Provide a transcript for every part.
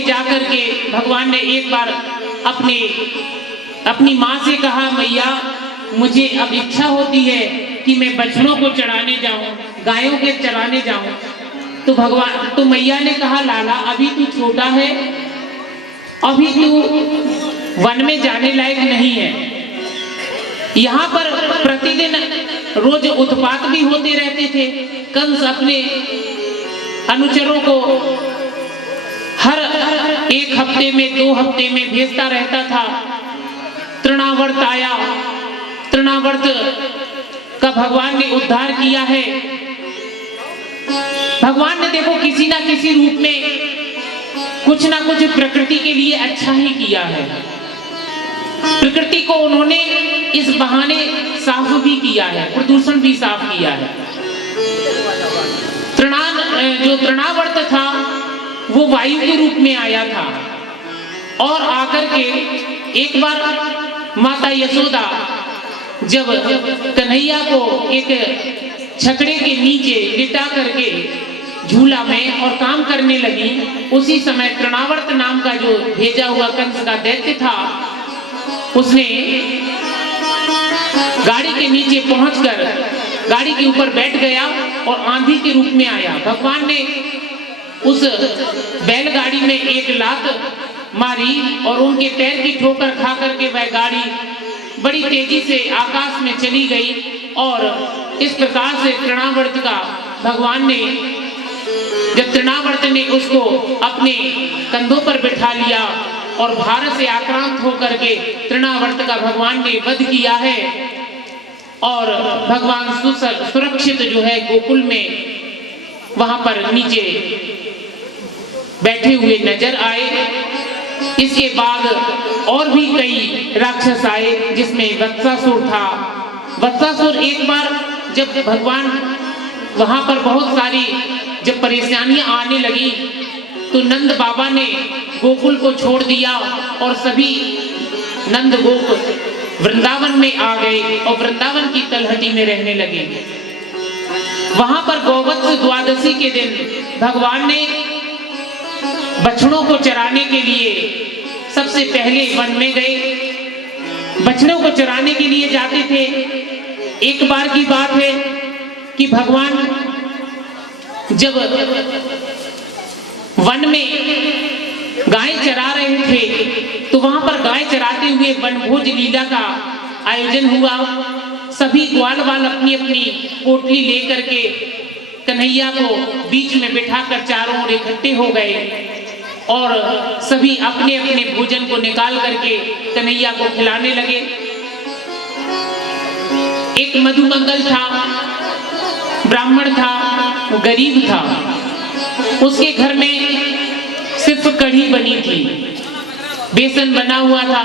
में जाकर के भगवान ने एक बार अपनी माँ से कहा, मैया मुझे अब इच्छा होती है कि मैं बछड़ों को चराने जाऊं, गायों के चराने जाऊं। तो मैया ने कहा, लाला अभी तू छोटा है, अभी तू वन में जाने लायक नहीं है। यहाँ पर प्रतिदिन रोज उत्पात भी होते रहते थे। कंस अपने अनुचरों को हर एक हफ्ते में 2 हफ्ते में भेजता रहता था। तृणावर्त आया, तृणावर्त का भगवान ने उद्धार किया है। भगवान ने देखो किसी ना किसी रूप में कुछ ना कुछ प्रकृति के लिए अच्छा ही किया है। प्रकृति को उन्होंने इस बहाने साफ भी किया है, प्रदूषण भी साफ किया है। जो तृणावर्त था वो वायु के रूप में आया था और आकर के एक बार माता यशोदा जब कन्हैया को एक छकड़े के नीचे लिटा करके झूला में और काम करने लगी, उसी समय तृणावर्त नाम का जो भेजा हुआ कंस का दैत्य था, उसने गाड़ी के नीचे पहुंचकर गाड़ी के ऊपर बैठ गया और आंधी के रूप में आया। भगवान ने उस बैलगाड़ी में एक लात मारी और उनके पैर की ठोकर खा करके वह गाड़ी बड़ी तेजी से आकाश में चली गई। और इस प्रकार से तृणावर्त का भगवान ने, जब तृणावर्त ने उसको अपने कंधों पर बिठा लिया और भारत से आक्रांत होकर के तृणावर्त का भगवान ने वध किया है। और भगवान सुरक्षित जो है गोकुल में वहां पर नीचे बैठे हुए नजर आए। इसके बाद और भी कई राक्षस आए, जिसमें वत्सासुर था। वत्सासुर एक बार जब भगवान वहां पर बहुत सारी जब परेशानियां आने लगी तो नंद बाबा ने गोकुल को छोड़ दिया और सभी नंद गोप वृंदावन में आ गए और वृंदावन की तलहटी में रहने लगे। वहां पर गोवत्स द्वादशी के दिन भगवान ने बछड़ों को चराने के लिए सबसे पहले वन में गए। बछड़ों को चराने के लिए जाते थे। एक बार की बात है कि भगवान जब वन में गाय चरा रहे थे तो वहां पर गाय चराते हुए वनभोज लीला का आयोजन हुआ। सभी ग्वाल वाल अपनी अपनी पोटली लेकर के कन्हैया को बीच में बिठाकर चारों ओर इकट्ठे हो गए और सभी अपने अपने भोजन को निकाल करके कन्हैया को खिलाने लगे। एक मधुमंगल था, ब्राह्मण था, वो गरीब था। उसके घर में सिर्फ कढ़ी बनी थी, बेसन बना हुआ था।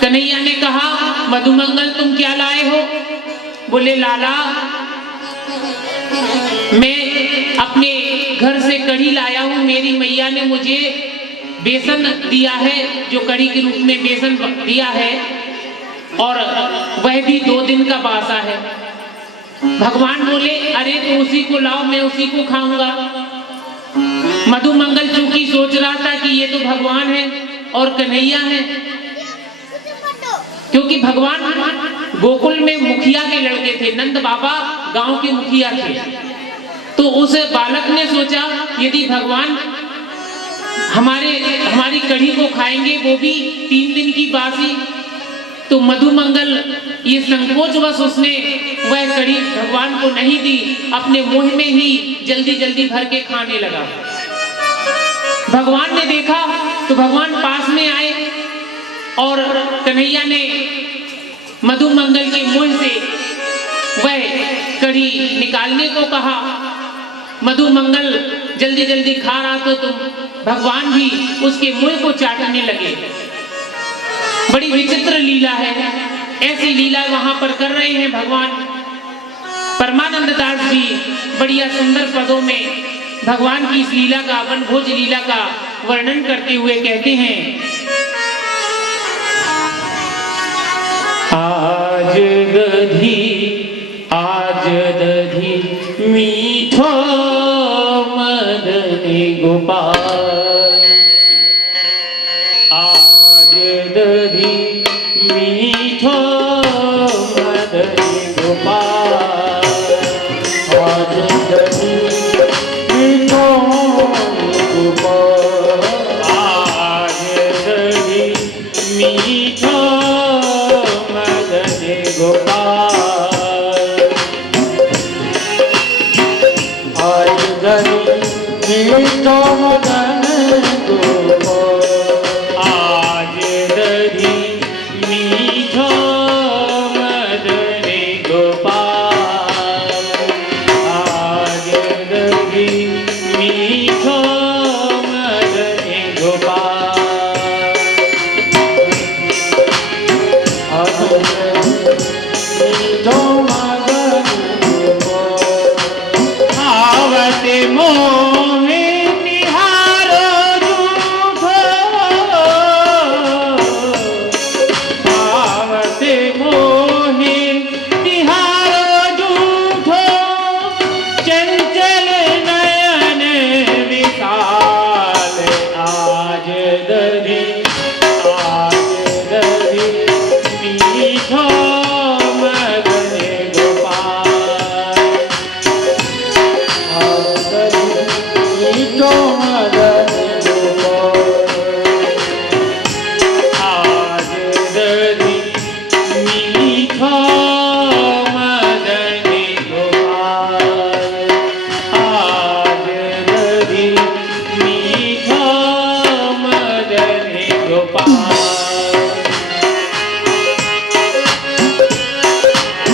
कन्हैया ने कहा, मधुमंगल तुम क्या लाए हो? बोले, लाला मैं अपने घर से कढ़ी लाया हूँ। मेरी मैया ने मुझे बेसन दिया है, जो कढ़ी के रूप में बेसन दिया है, और वह भी 2 दिन का बासा है। भगवान बोले, अरे तो उसी को लाओ, मैं उसी को खाऊंगा। मधुमंगल चूंकि सोच रहा था कि ये तो भगवान है और कन्हैया है, क्योंकि भगवान गोकुल में मुखिया के लड़के थे, नंद बाबा गांव के मुखिया थे। तो उस बालक ने सोचा, यदि भगवान हमारी कढ़ी को खाएंगे, वो भी 3 दिन की बासी, तो मधुमंगल ये संकोचवश उसने वह कढ़ी भगवान को नहीं दी, अपने मुंह में ही जल्दी जल्दी भर के खाने लगा। भगवान ने देखा तो भगवान पास में आए और कन्हैया ने मधुमंगल के मुंह से वह कढ़ी निकालने को कहा। मधुमंगल जल्दी जल्दी खा रहा तो भगवान भी उसके मुंह को चाटने लगे। बड़ी विचित्र लीला है। ऐसी लीला वहां पर कर रहे हैं भगवान। परमानंद दास जी बढ़िया सुंदर पदों में भगवान की इस लीला का, वनभोज लीला का वर्णन करते हुए कहते हैं, आज दधी मीठो मदनी गोपाल, वेद